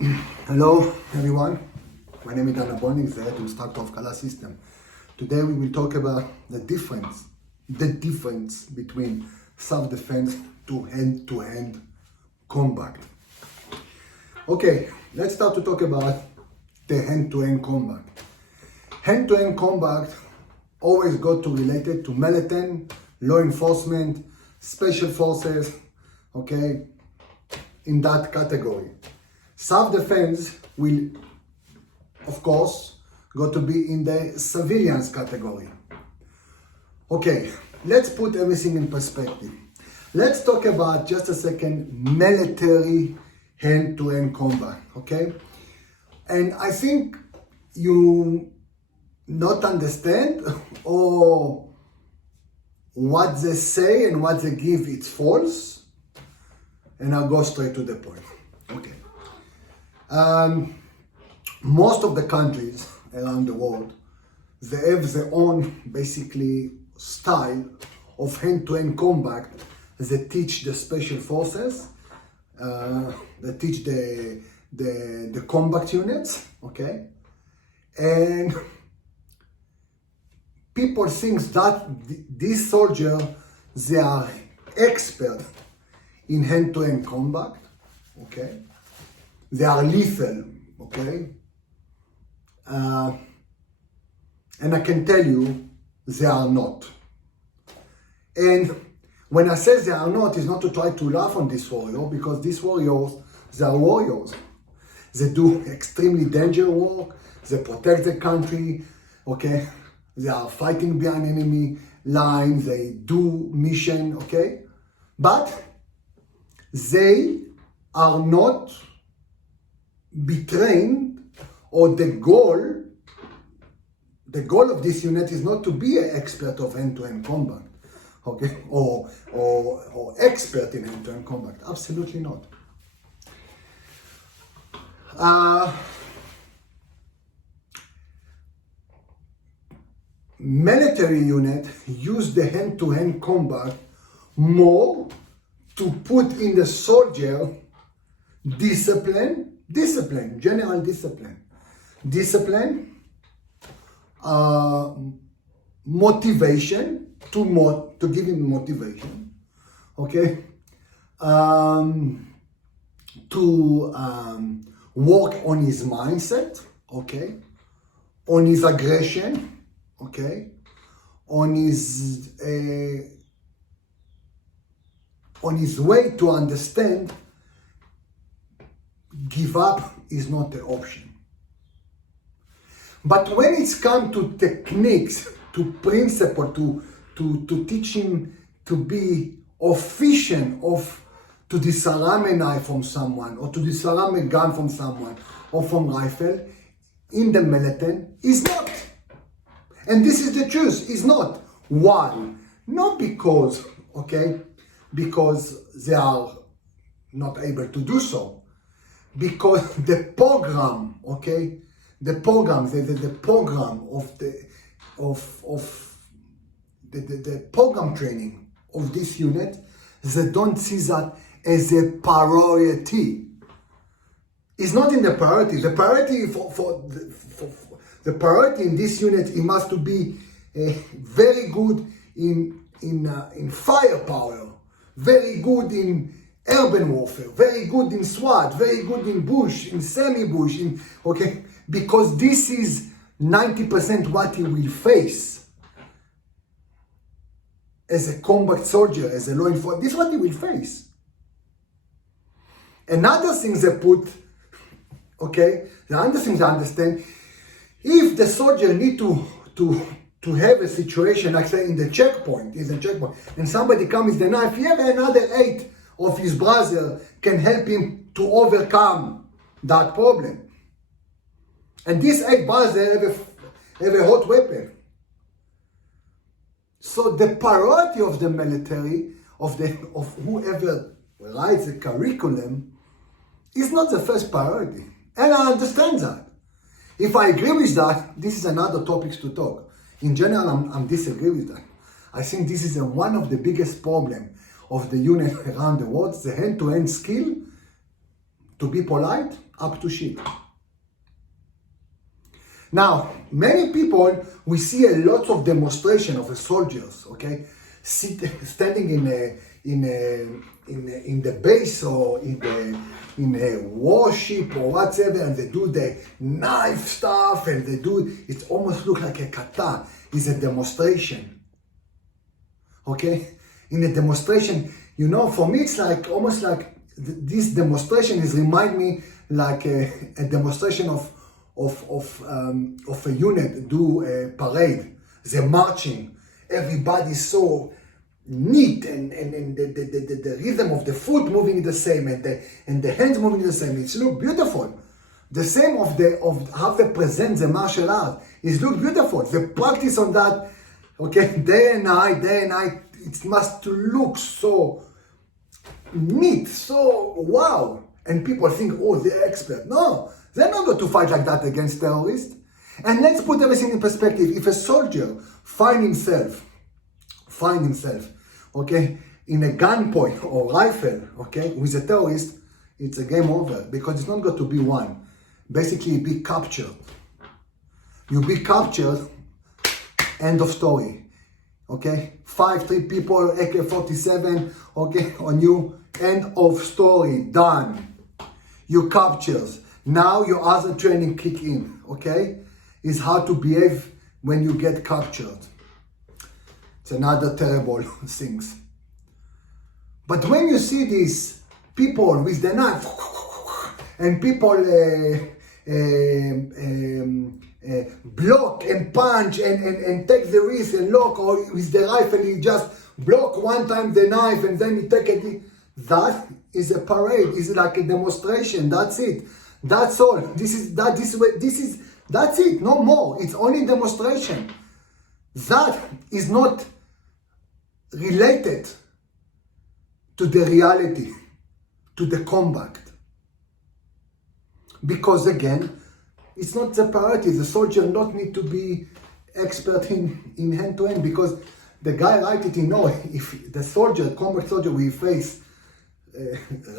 Hello everyone, my name is Dan Abonik, the head instructor of Kalah system. Today we will talk about the difference between self-defense to hand-to-hand combat. Okay, let's start to talk about the hand-to-hand combat. Hand-to-hand combat always got to related to militant, law enforcement, special forces, okay, in that category. Self-defense will, of course, got to be in the civilians category. Okay, let's put everything in perspective. Let's talk about just a second military hand-to-hand combat, okay? And I think you not understand or what they say and what they give, it's false. And I'll go straight to the point. Okay. Most of the countries around the world, they have their own basically style of hand-to-hand combat. They teach the special forces, they teach the combat units, okay? And people think that these soldiers, they are expert in hand-to-hand combat, okay? They are lethal, okay? And I can tell you, they are not. And when I say they are not, it's not to try to laugh on this warrior, because these warriors, they are warriors. They do extremely dangerous work, they protect the country, okay? They are fighting behind enemy lines, they do mission, okay? But they are not be trained, or the goal of this unit is not to be an expert of hand-to-hand combat, okay, or expert in hand-to-hand combat. Absolutely not. Military unit use the hand-to-hand combat more to put in the soldier general discipline, motivation, to give him motivation, okay, to work on his mindset, okay, on his aggression, okay, on his way to understand give up is not the option. But when it's come to techniques, to principle, to teach him to be efficient to disarm a knife from someone, or to disarm a gun from someone, or from rifle, in the militant, is not. And this is the truth, is not. Why? Not because, okay, because they are not able to do so. Because the program, okay, the program of the program training of this unit, they don't see that as a priority. It's not in the priority. The priority the priority in this unit, it must to be very good in firepower, very good in urban warfare, very good in SWAT, very good in bush, in semi-bush, okay, because this is 90% what he will face as a combat soldier, as a law enforcement. This is what he will face. Another thing they put, okay, the other thing they understand, if the soldier need to have a situation, like say in the checkpoint, and somebody comes with the knife, he have another 8 of his brother can help him to overcome that problem. And these 8 brothers have a hot weapon. So the priority of the military, of whoever writes the curriculum, is not the first priority. And I understand that. If I agree with that, this is another topic to talk. In general, I'm disagree with that. I think this is one of the biggest problems of the unit around the world, the hand-to-hand skill To be polite, up to shit. Now, many people, we see a lot of demonstration of the soldiers, okay, standing in the base or in a warship or whatever, and they do the knife stuff, and they do, it almost look like a kata. It's a demonstration, okay? In a demonstration, you know, for me, it's like almost like this demonstration is remind me like a demonstration of a unit do a parade. They're marching. Everybody's so neat, and the rhythm of the foot moving the same, and the hands moving the same. It's look beautiful. The same of how they present the martial art. It look beautiful. The practice on that, okay, day and night. It must look so neat, so wow. And people think, oh, they're expert. No, they're not going to fight like that against terrorists. And let's put everything in perspective. If a soldier find himself, okay, in a gunpoint or rifle, okay, with a terrorist, it's a game over, because it's not going to be one. Basically, you be captured. You be captured, end of story. Okay, 3 people, AK-47, okay, on you, end of story, done. You captures. Now your other training kick in, okay? Is how to behave when you get captured. It's another terrible things. But when you see these people with the knife, and people block and punch and take the risk and lock, or with the rifle he just block one time the knife and then he take it. That is a parade. It's like a demonstration. That's it. That's all. That's it. No more. It's only demonstration. That is not related to the reality, to the combat. Because again, it's not the priority. The soldier not need to be expert in hand-to-hand, because the guy write it, if the soldier, combat soldier, will face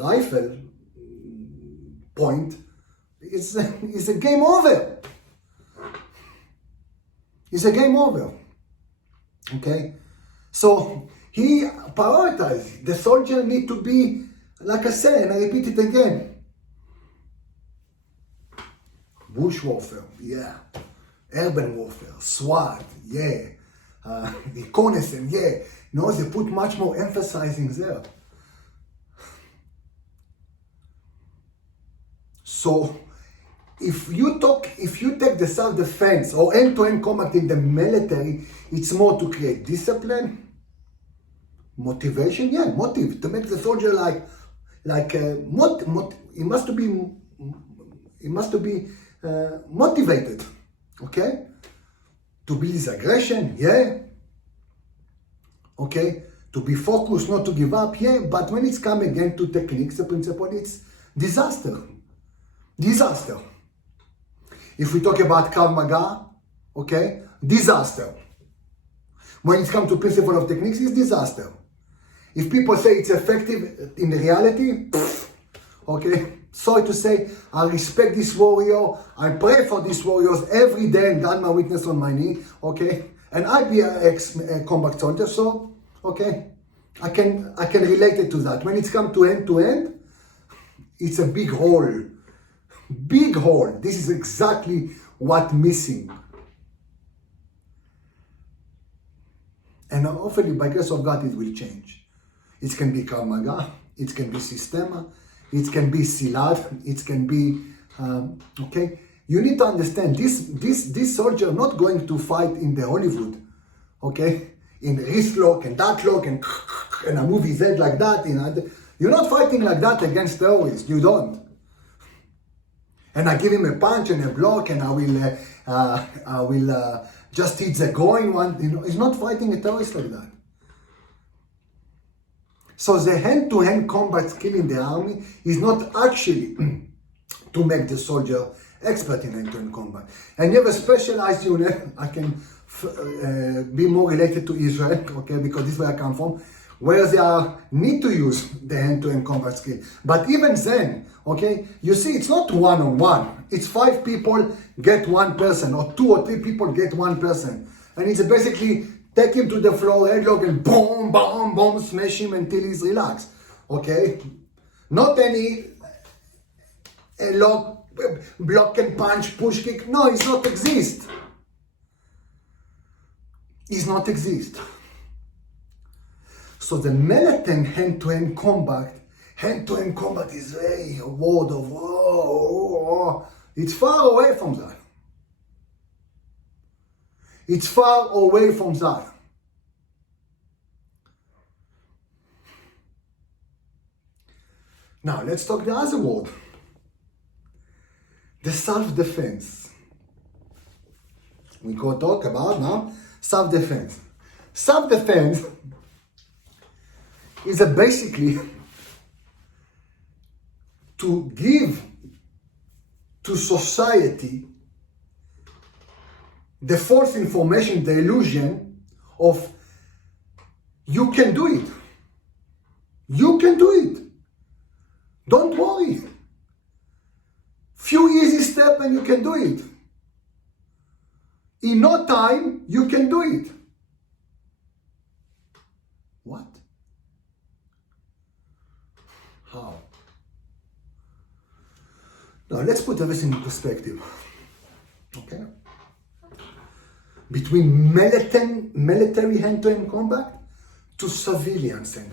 rifle point, it's a game over. It's a game over. Okay? So he prioritized. The soldier need to be, like I said, and I repeat it again, bush warfare, yeah. Urban warfare, SWAT, yeah. Reconnaissance, yeah. No, they put much more emphasizing there. So, if you take the self-defense or end-to-end combat in the military, it's more to create discipline, motivation, motive, to make the soldier he must be motivated, okay? To build his aggression, okay? To be focused, not to give up, but when it's come again to techniques, the principle, it's disaster. Disaster. If we talk about Krav Maga, okay, disaster. When it's come to principle of techniques, it's disaster. If people say it's effective in reality, okay, sorry to say, I respect this warrior, I pray for these warriors every day and got my witness on my knee, okay, and I be an ex-combat soldier, so, okay, I can relate it to that. When it's come to end, it's a big hole. Big hole. This is exactly what missing. And hopefully, by grace of God, it will change. It can be Krav Maga, it can be Sistema, it can be Silat, it can be, okay? You need to understand, this soldier not going to fight in the Hollywood, okay? In wrist lock and that lock and I move his head like that. You're not fighting like that against terrorists, you don't. And I give him a punch and a block, and I will just hit the going one. He's not fighting a terrorist like that. So the hand-to-hand combat skill in the army is not actually to make the soldier expert in hand-to-hand combat. And you have a specialized unit. I can be more related to Israel, okay, because this is where I come from, where they need to use the hand-to-hand combat skill. But even then, okay, you see, it's not one-on-one. It's 5 people get 1 person, or 2 or 3 people get 1 person. And it's basically take him to the floor, headlock, and boom, boom, boom, smash him until he's relaxed. Okay? Not any lock, block and punch, push kick. No, it's not exist. It's not exist. So the militant hand-to-hand combat is a word of, it's far away from that. It's far away from that. Now, let's talk the other word. The self-defense. We go talk about now self-defense. Self-defense is basically to give to society the false information, the illusion of you can do it. You can do it. Don't worry. Few easy steps and you can do it. In no time, you can do it. What? How? Now let's put everything in perspective. Okay? Between military hand-to-hand combat to civilians and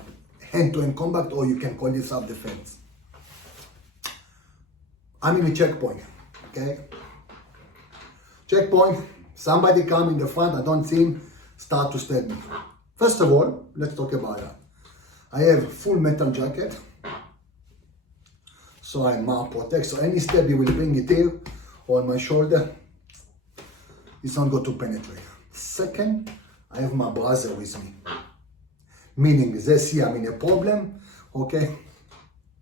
hand-to-hand combat, or you can call it self-defense. I'm in a checkpoint, okay? Checkpoint, somebody come in the front, I don't see him, start to stab me. First of all, let's talk about that. I have full metal jacket, so I'm protected, so any stab you will bring it here, or on my shoulder, it's not going to penetrate. Second, I have my brother with me. Meaning, they see I'm in a problem, okay?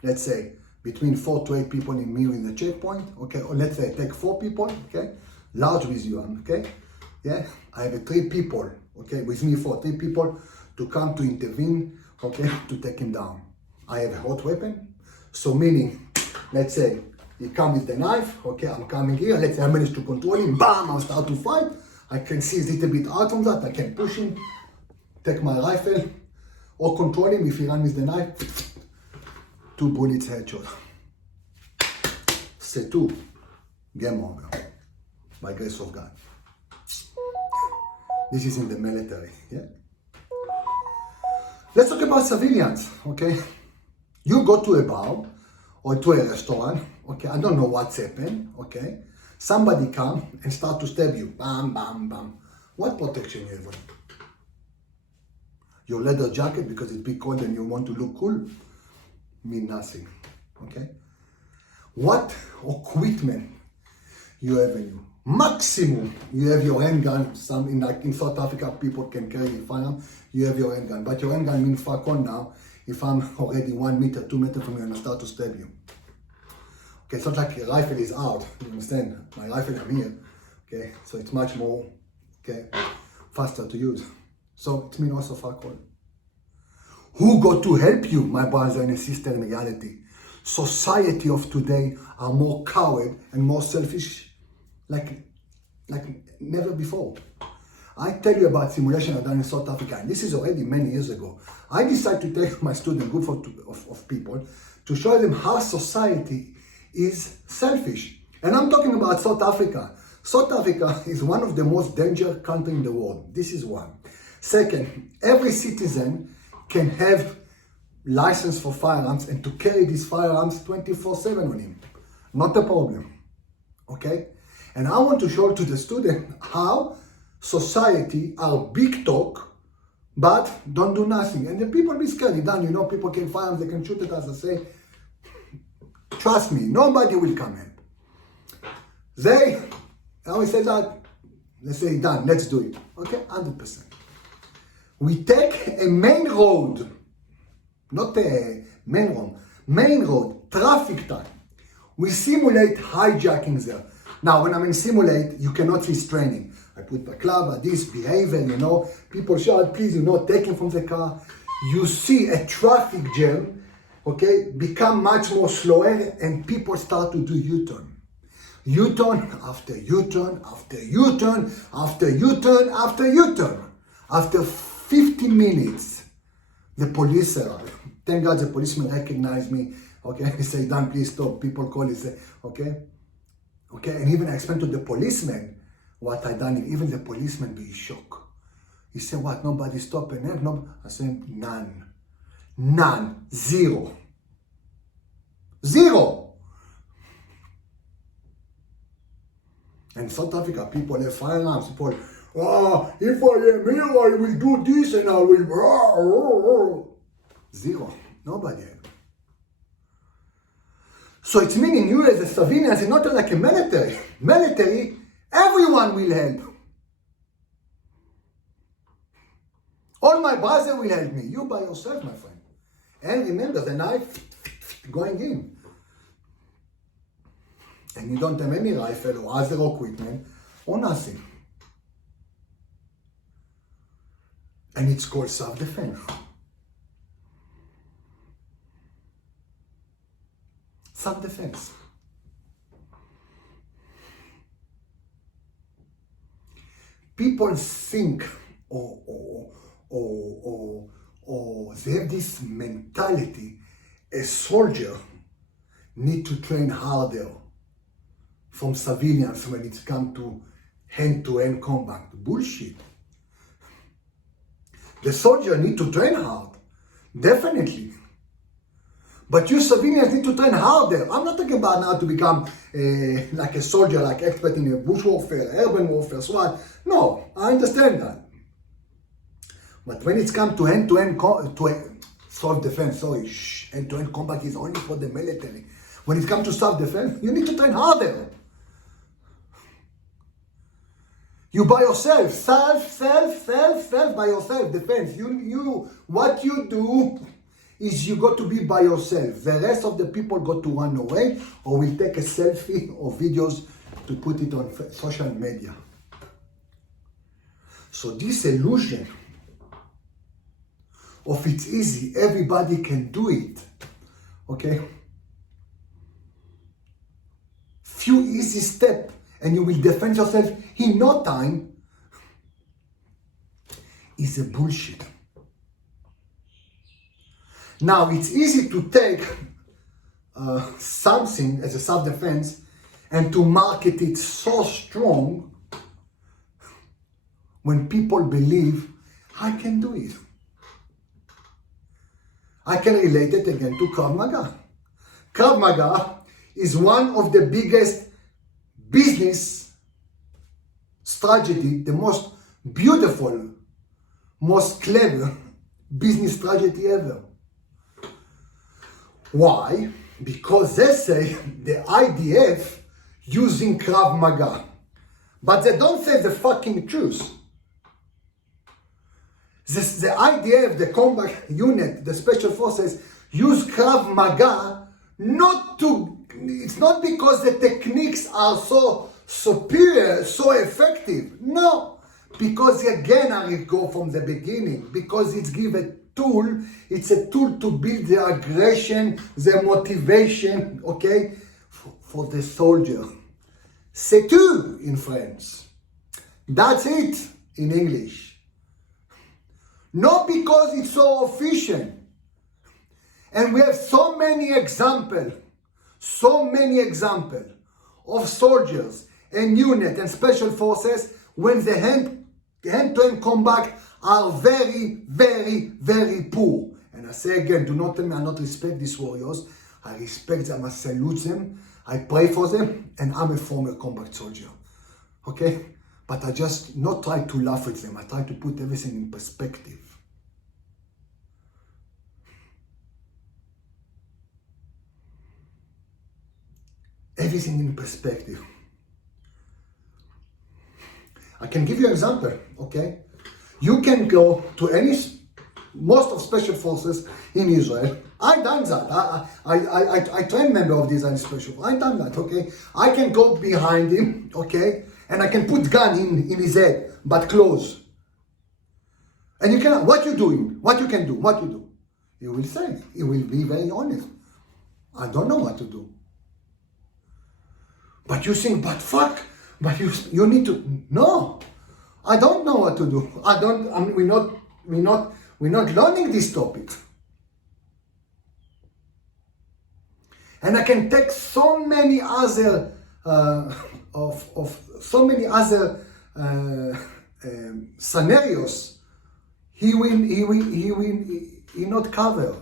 Let's say, between 4 to 8 people in me in the checkpoint, okay? Or let's say I take 4 people, okay? Large with you, okay? Yeah, I have 3 people, okay? With me for 3 people to come to intervene, okay? To take him down. I have a hot weapon, so meaning, let's say, he comes with the knife, okay? I'm coming here, let's say I manage to control him, bam, I'll start to fight. I can see he's a little bit out from that, I can push him, take my rifle, or control him if he runs with the knife. 2 bullets headshot. C'est tout. Game over. By grace of God. This is in the military, yeah? Let's talk about civilians, okay? You go to a bar or to a restaurant, okay? I don't know what's happened, okay? Somebody come and start to stab you. Bam, bam, bam. What protection you have on? Your leather jacket because it's big cold and you want to look cool? Mean nothing, okay? What equipment you have in you? Maximum, you have your handgun. Some in South Africa, people can carry a firearm. You have your handgun, but your handgun means fuck on now. If I'm already 1 meter, 2 meters from you, and I start to stab you. Okay, it's not like your rifle is out. You understand? My rifle, I'm here. Okay, so it's much more, okay, faster to use. So it means also fuck on. Who got to help you, my brothers and sisters, in reality? Society of today are more coward and more selfish, like never before. I tell you about simulation I've done in South Africa, and this is already many years ago. I decided to take my student group of people to show them how society is selfish. And I'm talking about South Africa. South Africa is one of the most dangerous countries in the world. This is one. Second, every citizen can have license for firearms and to carry these firearms 24/7 on him. Not a problem, okay? And I want to show to the student how society are big talk, but don't do nothing. And the people be scared. Done, you know, people can firearms, they can shoot at us. I say, trust me, nobody will come in. They always say that, they say, done, let's do it. Okay, 100%. We take a main road, not a main road, traffic time. We simulate hijacking there. Now, when I mean simulate, you cannot see training. I put the club, this behavior, you know, people shout, please, you know, take him from the car. you see a traffic jam, okay, become much more slower, and people start to do U-turn. U-turn after U-turn after U-turn after U-turn after U-turn. After 50 minutes, the police arrive. Thank God the policeman recognized me. Okay, he said, "Dan, please stop." People call it, say, okay, and even I explained to the policeman what I done. Even the policeman be in shock. He said, "What? Nobody stopped and helped?" No, I said, none, zero. And South Africa, people have firearms. People, if I am here, I will do this and I will. Zero. Nobody help. So it's meaning you as a civilian, it's not like a military. Military, everyone will help. All my brother will help me. You by yourself, my friend. And remember, the knife going in. And you don't have any rifle or other equipment or nothing. And it's called self-defense. Self-defense. People think or they have this mentality, a soldier need to train harder from civilians when it comes to hand-to-hand combat. Bullshit. The soldier need to train hard, definitely. But you civilians need to train harder. I'm not talking about now to become like a soldier, like expert in bush warfare, urban warfare, so on. No, I understand that. But when it's come to hand-to-hand self-defense, hand-to-hand combat is only for the military. When it comes to self-defense, you need to train harder. You by yourself, self by yourself, defense. What you do is you got to be by yourself. The rest of the people got to run away or will take a selfie or videos to put it on social media. So this illusion of it's easy, everybody can do it, okay? Few easy steps and you will defend yourself in no time is a bullshit. Now, it's easy to take something as a self-defense and to market it so strong when people believe, I can do it. I can relate it again to Krav Maga. Krav Maga is one of the biggest business strategy, the most beautiful, most clever business strategy ever. Why? Because they say the IDF using Krav Maga. But they don't say the fucking truth. The IDF, the combat unit, the special forces, use Krav Maga it's not because the techniques are so superior, so effective. No, because again, I will go from the beginning, because it's it's a tool to build the aggression, the motivation, okay, for the soldier. C'est tout in French. That's it in English. Not because it's so efficient. And we have so many examples of soldiers and units and special forces when the hand-to-hand combat are very, very, very poor. And I say again, do not tell me I not respect these warriors. I respect them, I salute them, I pray for them, and I'm a former combat soldier. Okay? But I just not try to laugh at them, I try to put everything in perspective. Everything in perspective. I can give you an example, okay? You can go to most of special forces in Israel. I done that. I train member of the Israeli special forces. I done that, okay? I can go behind him, okay? And I can put gun in his head, but close. And you can, what you doing? What you can do? What you do? You will say, you will be very honest. I don't know what to do. But you think, but fuck, but you need to, no, I don't know what to do. We're not learning this topic. And I can take so many other, scenarios. He not covered.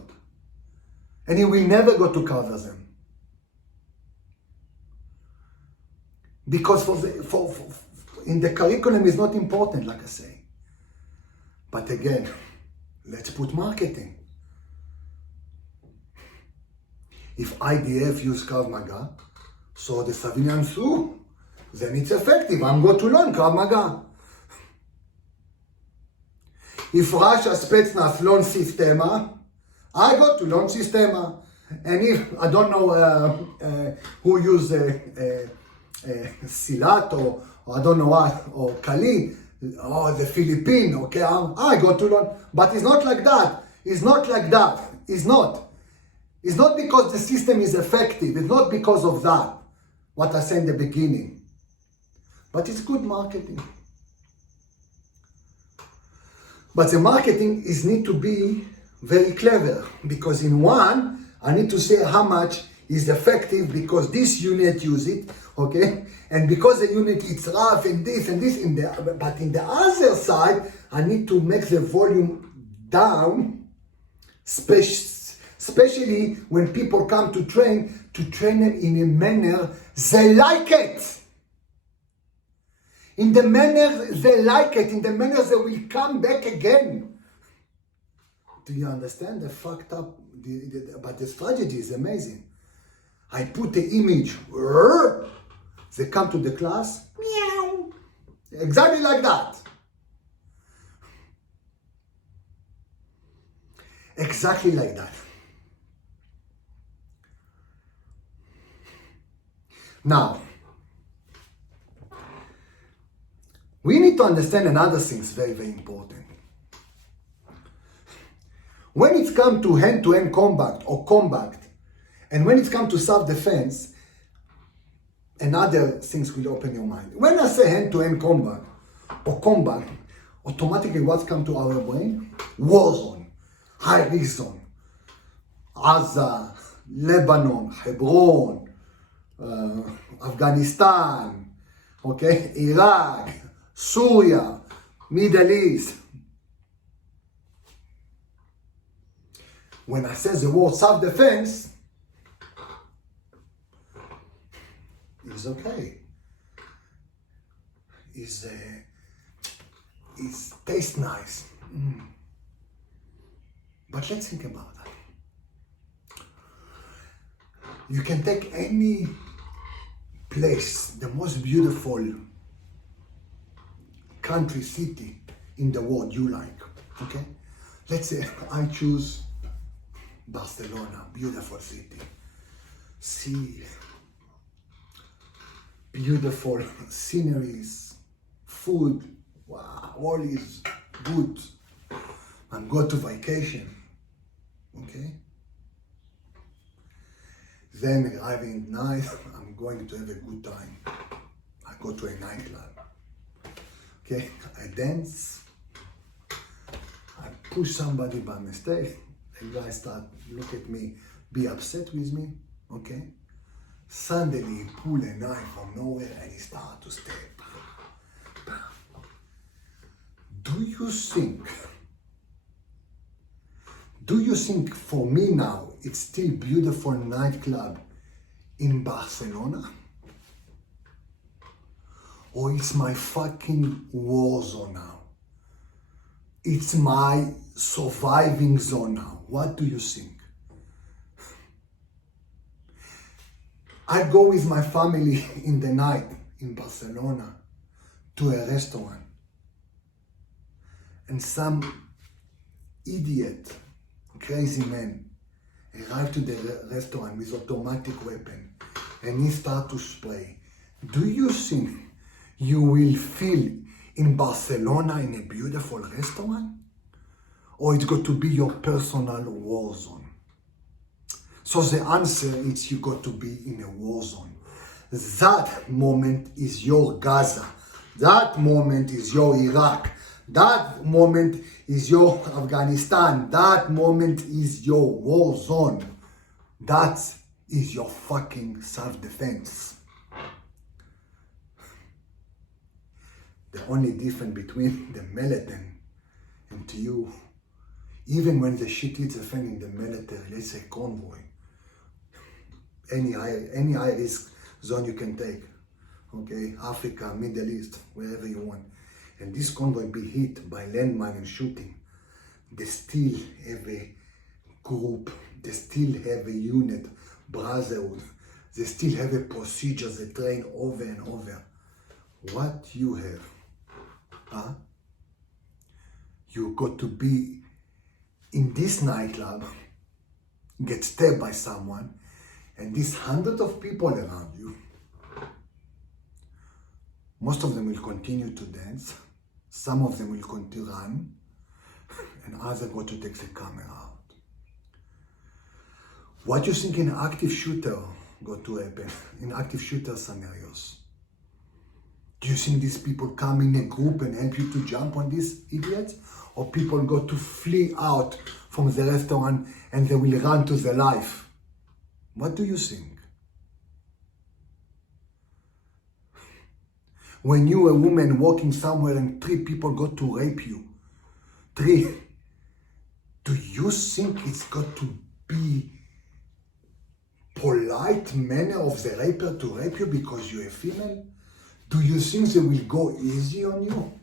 And he will never go to cover them. Because in the curriculum is not important, like I say. But again, let's put marketing. If IDF use Krav Maga, so the civilians too, then it's effective. I'm going to learn Krav Maga. If Russia Spetsnaz learn Sistema, I got to learn Sistema. And if, I don't know who use Silat or I don't know what, or Kali, or the Philippine, okay, I got to learn. But it's not like that. It's not like that. It's not. It's not because the system is effective. It's not because of that, what I said in the beginning. But it's good marketing. But the marketing need to be very clever, because in one, I need to say how much is effective because this unit use it, okay? And because the unit is rough and this, but in the other side, I need to make the volume down, especially when people come to train them in a manner they like it. In the manner they like it, in the manner they will come back again. Do you understand the fucked up, but the strategy is amazing. I put the image, they come to the class, meow, exactly like that. Exactly like that. Now, we need to understand another thing is very, very important. When it's come to hand-to-hand combat or combat, and when it's come to self-defense, another things will open your mind. When I say hand-to-hand combat or combat, automatically what's come to our brain? War zone, high-risk zone, Gaza, Lebanon, Hebron, Afghanistan, okay, Iraq, Syria, Middle East. When I say the word self-defense, it's okay. It tastes nice. But let's think about that. You can take any place, the most beautiful country, city in the world you like, okay? Let's say I choose Barcelona, beautiful city. See, beautiful sceneries, food, wow, all is good. I'm going to vacation, okay? Then arriving night, I'm going to have a good time. I go to a nightclub, okay? I dance, I push somebody by mistake, the guy start look at me, be upset with me, okay? Suddenly he pull a knife from nowhere and he start to stab. Do you think for me now it's still beautiful nightclub in Barcelona? Or it's my fucking war zone now? It's my surviving zone now. What do you think? I go with my family in the night in Barcelona to a restaurant, and some idiot, crazy man arrived to the restaurant with automatic weapon and he start to spray. Do you think you will feel in Barcelona in a beautiful restaurant? or it's got to be your personal war zone? So the answer is you got to be in a war zone. That moment is your Gaza. That moment is your Iraq. That moment is your Afghanistan. That moment is your war zone. That is your fucking self-defense. The only difference between the militant and to you, even when the shit hits the fan in the military, let's say convoy, any high risk zone you can take, okay, Africa, Middle East, wherever you want, and this convoy be hit by landmine and shooting, they still have a group, they still have a unit, brotherhood, they still have a procedure they train over and over. What you have, huh? You got to be in this nightclub, get stabbed by someone, and these hundreds of people around you, most of them will continue to dance, some of them will continue to run, and others go to take the camera out. What you think in active shooter got to happen, in active shooter scenarios? Do you think these people come in a group and help you to jump on these idiots? Or people go to flee out from the restaurant and they will run to their life? What do you think? When you, a woman, walking somewhere and 3 people go to rape you, 3, do you think it's got to be polite manner of the raper to rape you because you're a female? Do you think they will go easy on you?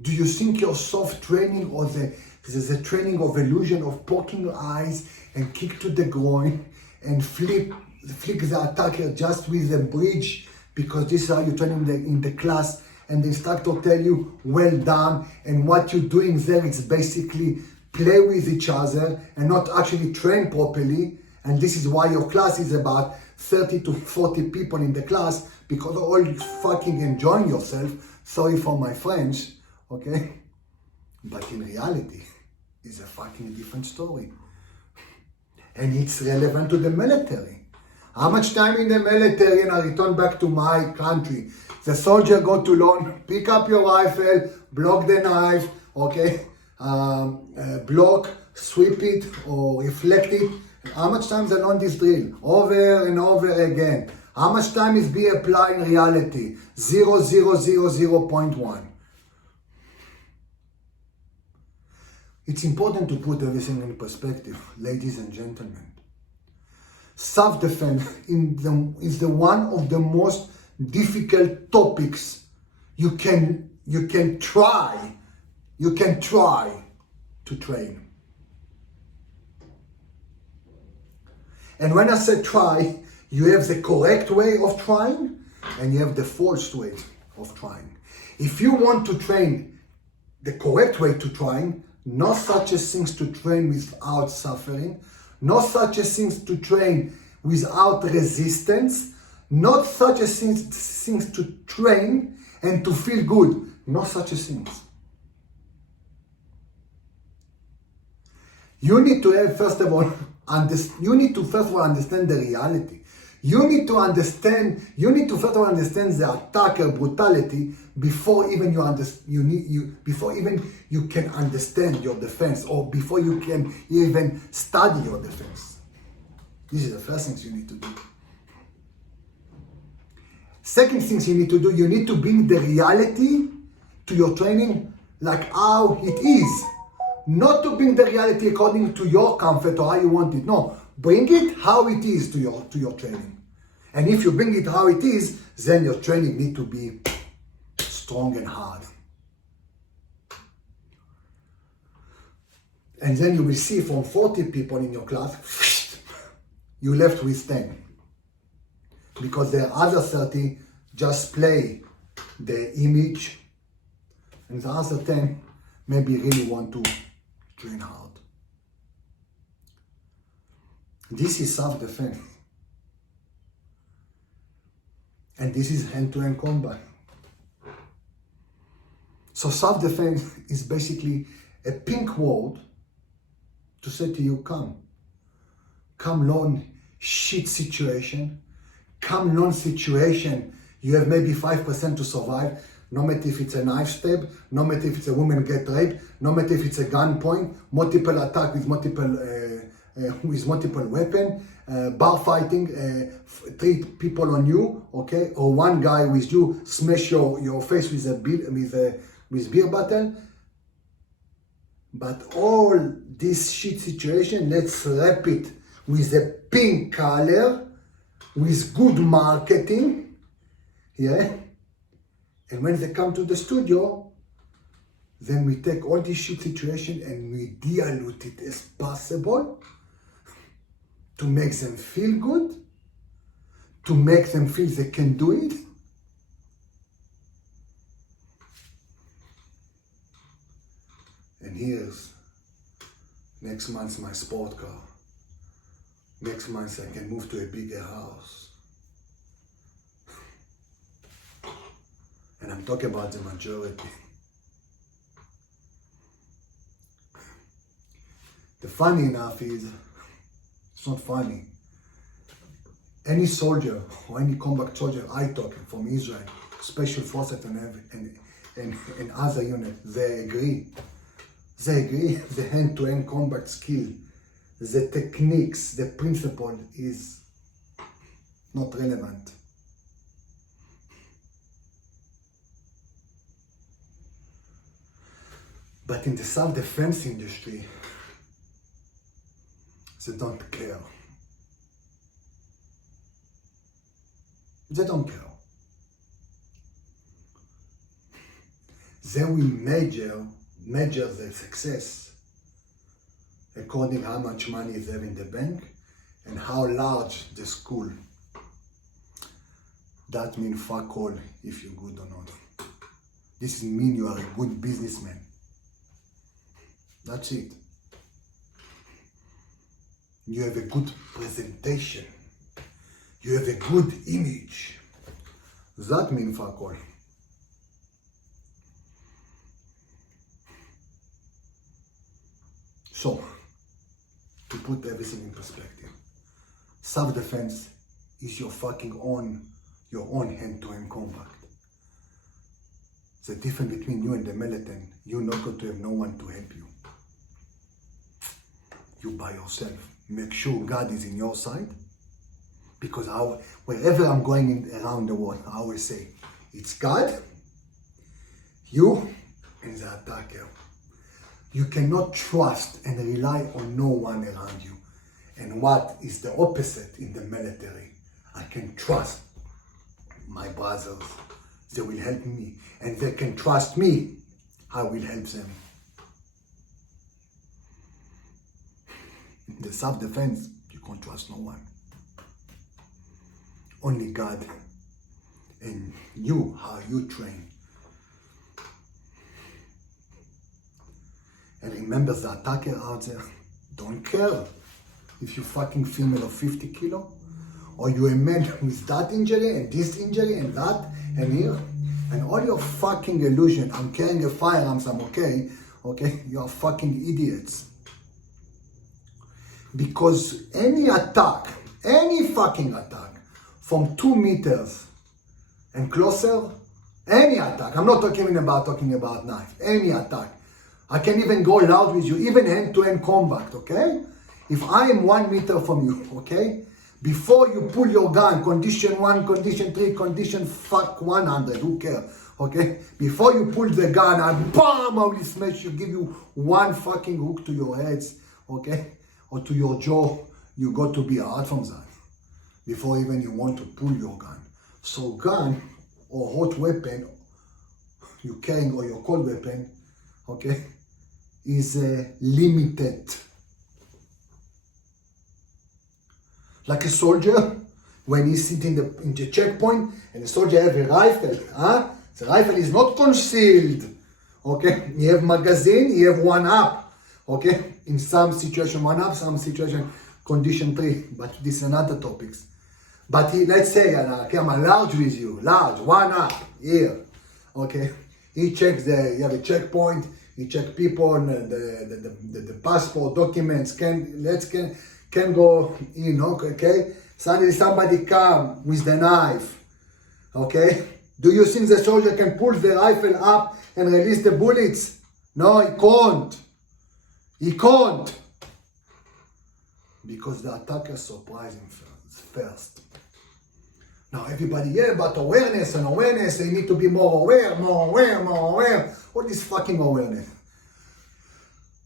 Do you think your soft training or the training of illusion of poking your eyes and kick to the groin and flick the attacker just with a bridge, because this is how you train in the class, and the instructor tell you, well done, and what you're doing there is basically play with each other and not actually train properly, and this is why your class is about 30 to 40 people in the class, because all you fucking enjoying yourself. Sorry for my French, okay? But in reality, it's a fucking different story. And it's relevant to the military. How much time in the military, and I return back to my country, the soldier go to learn, pick up your rifle, block the knife, okay? Block, sweep it, or reflect it. How much time they learn this drill? Over and over again. How much time is being applied in reality? 0.1. It's important to put everything in perspective, ladies and gentlemen. Self-defense is the one of the most difficult topics you can try to train. And when I say try, you have the correct way of trying and you have the false way of trying. If you want to train the correct way to trying, not such as things to train without suffering, not such as things to train without resistance, not such as things to train and to feel good, not such as things. You need to have, first of all, understand the reality. You need to first of all understand the attacker brutality before even you can understand your defense, or before you can even study your defense. This is the first thing you need to do. Second things you need to do, you need to bring the reality to your training like how it is. Not to bring the reality according to your comfort or how you want it. No, bring it how it is to your training. And if you bring it how it is, then your training need to be strong and hard. And then you will see from 40 people in your class, you left with 10. Because the other 30 just play the image, and the other 10 maybe really want to train hard. This is self-defense. And this is hand-to-hand combat. So self-defense is basically a pink word to say to you, come learn shit situation, come learn situation, you have maybe 5% to survive, no matter if it's a knife stab, no matter if it's a woman get raped, no matter if it's a gunpoint, multiple attack with multiple weapon, bar fighting, 3 people on you, okay, or 1 guy with you smash your face with beer bottle. But all this shit situation, let's wrap it with a pink color, with good marketing, yeah. And when they come to the studio, then we take all this shit situation and we deal with it as possible to make them feel good, to make them feel they can do it. And here's next month my sport car. Next month I can move to a bigger house. And I'm talking about the majority. The funny enough is, it's not funny. Any soldier or any combat soldier I talk from Israel, special forces and other units, they agree. They agree the hand-to-hand combat skill, the techniques, the principle is not relevant. But in the self-defense industry, they don't care. They don't care. They will measure their success according how much money is there in the bank and how large the school. That means fuck all if you're good or not. This means you are a good businessman. That's it. You have a good presentation. You have a good image. That means fuck all. So, to put everything in perspective, self-defense is your own hand-to-hand combat. The difference between you and the militant, you're not going to have no one to help you. You by yourself. Make sure God is in your side. Because wherever I'm going around the world, I always say, it's God, you, and the attacker. You cannot trust and rely on no one around you. And what is the opposite in the military? I can trust my brothers. They will help me. And they can trust me. I will help them. In the self-defense, you can't trust no one. Only God and you, how you train. And remember, the attacker out there don't care if you fucking female of 50 kilo or you a man with that injury and this injury and that and here and all your fucking illusion. I'm carrying a firearm, so I'm okay. Okay, you're fucking idiots. Because any attack, any fucking attack from 2 meters and closer, any attack, I'm not talking about knife, any attack. I can even go loud with you, even hand-to-hand combat, okay? If I am 1 meter from you, okay? Before you pull your gun, condition 1, condition 3, condition fuck 100, who cares, okay? Before you pull the gun, and BAM, I will smash you, give you 1 fucking hook to your heads, okay? Or to your jaw, you got to be hard from that. Before even you want to pull your gun. So gun or hot weapon you carrying or your cold weapon, okay, is limited. Like a soldier, when he's sitting in the checkpoint and the soldier have a rifle, huh? The rifle is not concealed, okay? You have magazine, you have 1 up, okay? In some situation 1 up, some situation condition 3, but this is another topics. But let's say, okay, I'm large with you, large, 1 up, here, okay? He checks you have a checkpoint, he checks people, the passport, documents, can go in, okay? Suddenly somebody come with the knife, okay? Do you think the soldier can pull the rifle up and release the bullets? No, he can't. He can't. Because the attacker surprised him first. Now everybody, yeah, but awareness, they need to be more aware. What is fucking awareness?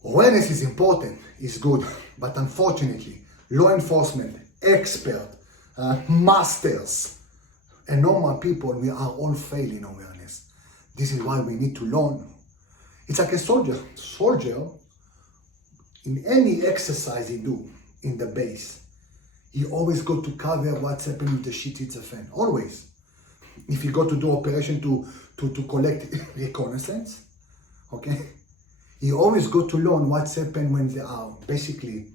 Awareness is important, is good, but unfortunately, law enforcement, expert, masters, and normal people, we are all failing awareness. This is why we need to learn. It's like a soldier. Soldier, in any exercise he do in the base, he always go to cover what's happening if the shit hits the fan. Always. If you go to do operation to collect reconnaissance, okay, he always go to learn what's happened when they are basically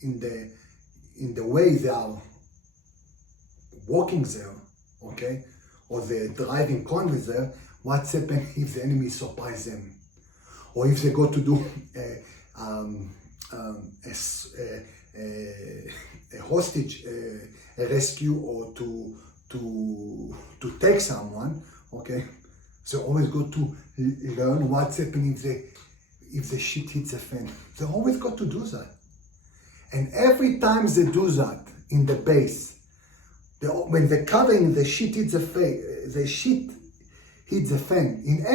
in the way they are walking there, okay, or they're driving convoys there, what's happened if the enemy surprise them, or if they go to do a hostage rescue, or to take someone, okay. So always go to learn what's happening if the shit hits the fan. They always got to do that, and every time they do that in the base, when they're covering the shit hits the shit hits the fan in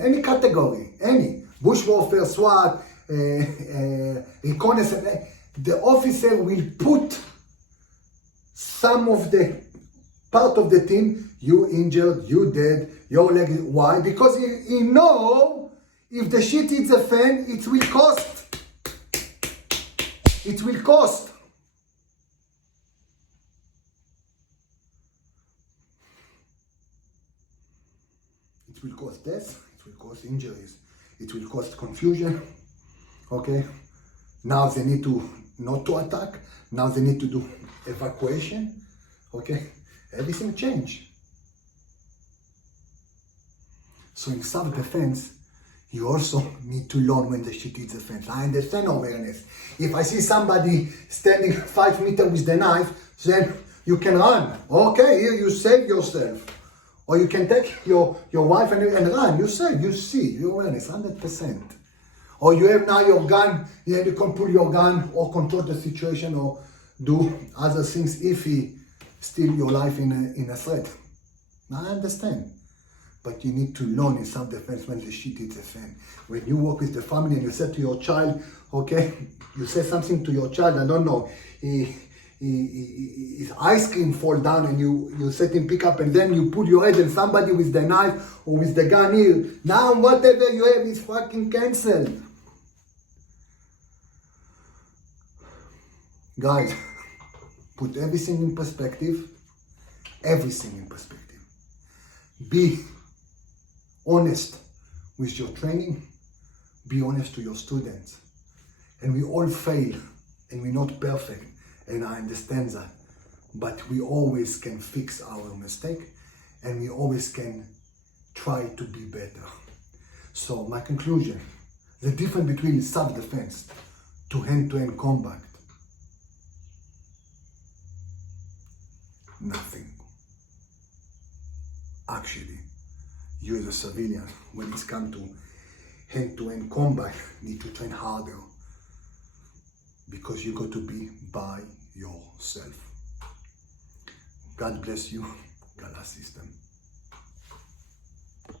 any category, any bush warfare, SWAT, reconnaissance, the officer will put some of the part of the team, you injured, you dead, your leg. Why? Because he know if the shit hits the fan, it will cost. It will cost. It will cause death, it will cause injuries, it will cause confusion, okay? Now they need to not to attack, now they need to do evacuation, okay? Everything changed. So in self-defense, you also need to learn when the shit hits the fence. I understand awareness. If I see somebody standing 5 meters with the knife, then you can run. Okay, here you save yourself. Or you can take your wife and run. You see, your awareness, 100%. Or you have now your gun, you can pull your gun or control the situation or do other things if he steal your life in a threat. Now I understand. But you need to learn in self-defense when the shit hits the fan. When you work with the family and you say to your child, okay, you say something to your child, I don't know, his ice cream fall down and you set him pick up and then you put your head and somebody with the knife or with the gun here. Now whatever you have is fucking cancelled. Guys, put everything in perspective. Everything in perspective. Be honest with your training. Be honest to your students. And we all fail and we're not perfect. And I understand that. But we always can fix our mistake and we always can try to be better. So my conclusion, the difference between self-defense to hand-to-hand combat, nothing. Actually, you as a civilian, when it's come to hand-to-hand combat, need to train harder because you got to be by yourself. God bless you, Kalah system.